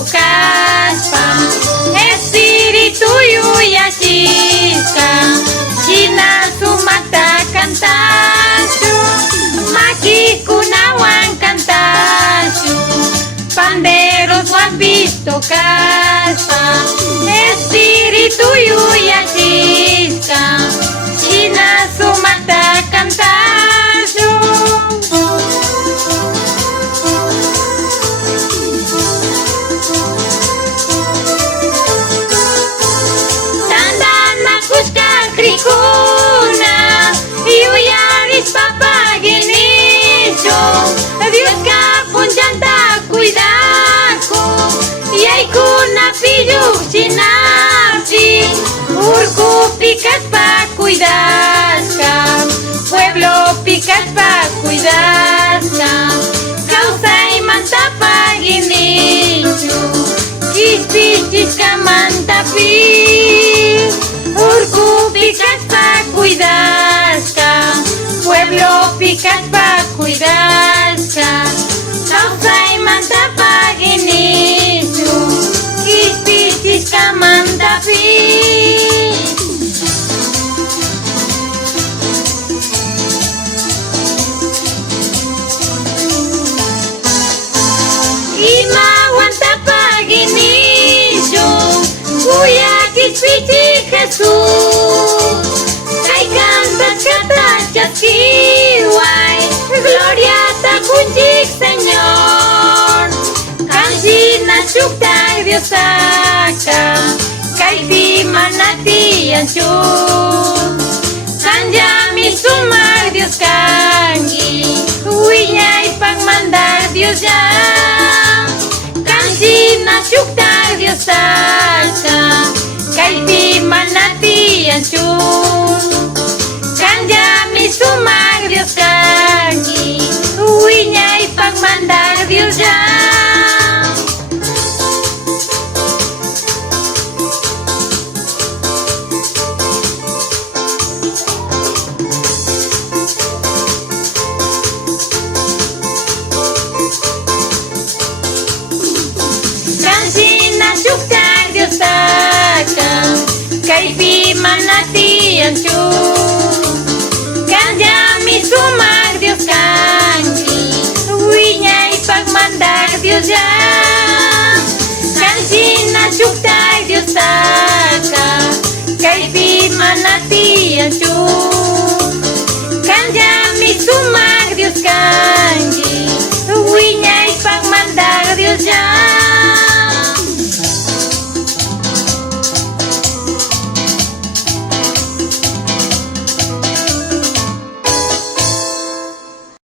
kaspa espiritu yuyasishka china sumata kantashu makikunawan kantashu panderos wampito kaspa espiritu yuyasishka china sumata kantashu. Krikuna yuyaris papaginisyo Dios kapun janta cuidaku yaykuna pillu chinapi urku pikas pa cuidaska pueblo pikas pa cuidaska kawsaymanta paginisyo kispi chiskamanta urku pikas pa cuidaska pueblo pikas pa cuidaska kawsaymanta paginisyu kispi chiskamanta imawanta paginisyu kuya kispichi Jesús kay kantas kata chaskiway gloria ta kunchik Señor kanchina shuktay Dios aka kay di manati anchun kanjami sumar Dios kangi wiñay pagmandar Dios ya kanchina shuktay Dios aka kay di manati anchun kanjami sumar Dios kangi wiñay pagmandar Dios ya. Kanchina shuktay Dios kay di manati anchun kanjami sumar Dios kangi wiñay pagmandar Dios ya kanchina shuktay Dios kay di manati anchun